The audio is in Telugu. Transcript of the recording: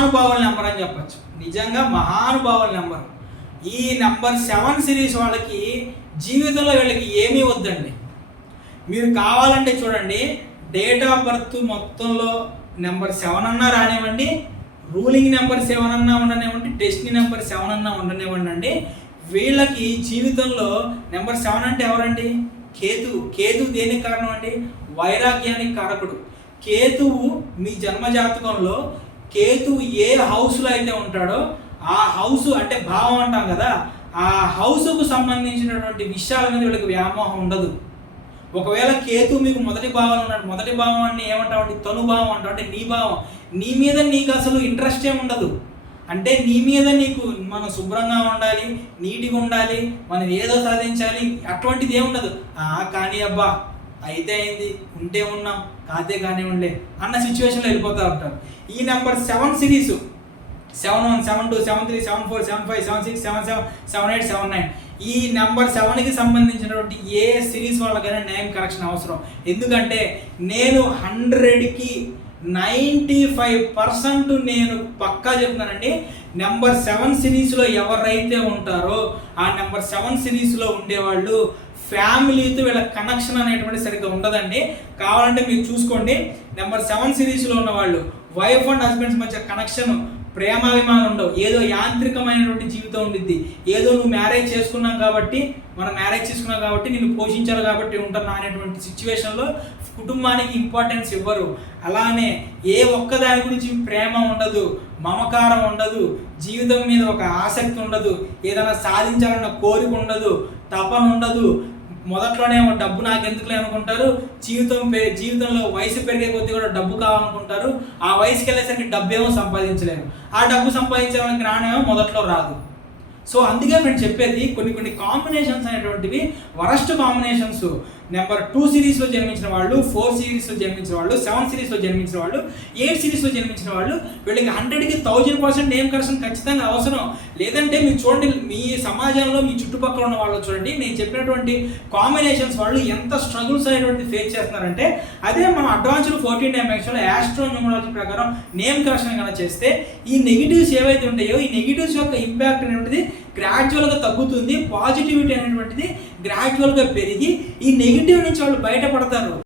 మహానుభావుల నెంబర్ అని చెప్పచ్చు. నిజంగా మహానుభావుల నెంబర్. ఈ నెంబర్ 7 సిరీస్ వాళ్ళకి జీవితంలో వీళ్ళకి ఏమీ వద్దండి. మీరు కావాలంటే చూడండి, డేట్ ఆఫ్ బర్త్ మొత్తంలో నెంబర్ 7 అన్నా రానివ్వండి, రూలింగ్ నెంబర్ 7 అన్నా ఉండనివ్వండి, డెస్టినీ నెంబర్ 7 అన్నా ఉండనివ్వండి అండి, వీళ్ళకి జీవితంలో నెంబర్ 7 అంటే ఎవరండి? కేతు దేనికి కారణం అండి? వైరాగ్యానికి కారకుడు. కేతువు మీ జన్మజాతకంలో కేతువు ఏ హౌస్లో అయితే ఉంటాడో ఆ హౌస్ అంటే భావం అంటాం కదా, ఆ హౌస్కు సంబంధించినటువంటి విషయాల మీద వీళ్ళకి వ్యామోహం ఉండదు. ఒకవేళ కేతు మీకు మొదటి భావం ఉన్నాడు, మొదటి భావాన్ని ఏమంటామంటే తనుభావం అంటాం, అంటే నీ భావం, నీ మీద నీకు అసలు ఇంట్రెస్ట్ ఏమి ఉండదు. అంటే నీ మీద నీకు మనం శుభ్రంగా ఉండాలి, నీట్గా ఉండాలి, మనం ఏదో సాధించాలి, అటువంటిది ఏముండదు. కానీ అబ్బా అయితే అయింది, ఉంటే ఉన్నాం, కాతే కానీ ఉండే అన్న సిచ్యువేషన్లో వెళ్ళిపోతూ ఉంటారు. ఈ నెంబర్ 7 సిరీసు 71, 72, 73, 74, 75, 76, 77, 78, 79 ఈ నెంబర్ 7కి సంబంధించినటువంటి ఏ సిరీస్ వాళ్ళకైనా నేమ్ కరెక్షన్ అవసరం. ఎందుకంటే నేను 100కి 95% నేను పక్కా చెప్తున్నానండి, నెంబర్ 7 సిరీస్లో ఎవరైతే ఉంటారో ఆ నెంబర్ 7 సిరీస్లో ఉండేవాళ్ళు ఫ్యామిలీతో వీళ్ళ కనెక్షన్ అనేటువంటి సరిగ్గా ఉండదండి. కావాలంటే మీరు చూసుకోండి, నెంబర్ 7 సిరీస్లో ఉన్నవాళ్ళు వైఫ్ అండ్ హస్బెండ్స్ మధ్య కనెక్షన్, ప్రేమాభిమానం ఉండవు. ఏదో యాంత్రికమైనటువంటి జీవితం ఉండిద్ది. ఏదో నువ్వు మ్యారేజ్ చేసుకున్నాం కాబట్టి, మనం మ్యారేజ్ చేసుకున్నాం కాబట్టి నిన్ను పోషించాలి కాబట్టి ఉంటున్నా అనేటువంటి సిచ్యువేషన్లో కుటుంబానికి ఇంపార్టెన్స్ ఇవ్వరు. అలానే ఏ ఒక్కదాని గురించి ప్రేమ ఉండదు, మమకారం ఉండదు, జీవితం మీద ఒక ఆసక్తి ఉండదు, ఏదైనా సాధించాలన్న కోరిక ఉండదు, తపన ఉండదు. మొదట్లోనే డబ్బు నాకు ఎందుకులే అనుకుంటారు, జీవితంలో వయసు పెరిగే కొద్దీ కూడా డబ్బు కావాలనుకుంటారు. ఆ వయసుకి వెళ్ళేసరికి డబ్బు ఏమో సంపాదించలేరు, ఆ డబ్బు సంపాదించడానికి జ్ఞానం మొదట్లో రాదు. సో అందుకే నేను చెప్పేది, కొన్ని కాంబినేషన్స్ అనేటువంటివి వరస్ట్ కాంబినేషన్స్. నెంబర్ 2 సిరీస్లో జన్మించిన వాళ్ళు, 4 సిరీస్లో జన్మించిన వాళ్ళు, 7 సిరీస్లో జన్మించిన వాళ్ళు, 8 సిరీస్లో జన్మించిన వాళ్ళు, వీళ్ళకి 100కి 1000% నేమ్ కరెక్షన్ ఖచ్చితంగా అవసరం. లేదంటే మీరు చూడండి, మీ సమాజంలో మీ చుట్టుపక్కల ఉన్న వాళ్ళు చూడండి, నేను చెప్పినటువంటి కాంబినేషన్స్ వాళ్ళు ఎంత స్ట్రగుల్స్ అనేటువంటి ఫేస్ చేస్తున్నారంటే, అదే మనం అడ్వాన్స్డ్ 14 డైమెన్షన్లో ఆస్ట్రోన్యూమరాలజీ ప్రకారం నేమ్ కరెక్షన్ కనుక చేస్తే ఈ నెగిటివ్స్ ఏవైతే ఉంటాయో ఈ నెగిటివ్స్ యొక్క ఇంపాక్ట్ అనేటువంటిది గ్రాడ్యువల్గా తగ్గుతుంది, పాజిటివిటీ అనేటువంటిది గ్రాడ్యువల్గా పెరిగి ఈ నెగిటివ్ నుంచి వాళ్ళు బయటపడతారు.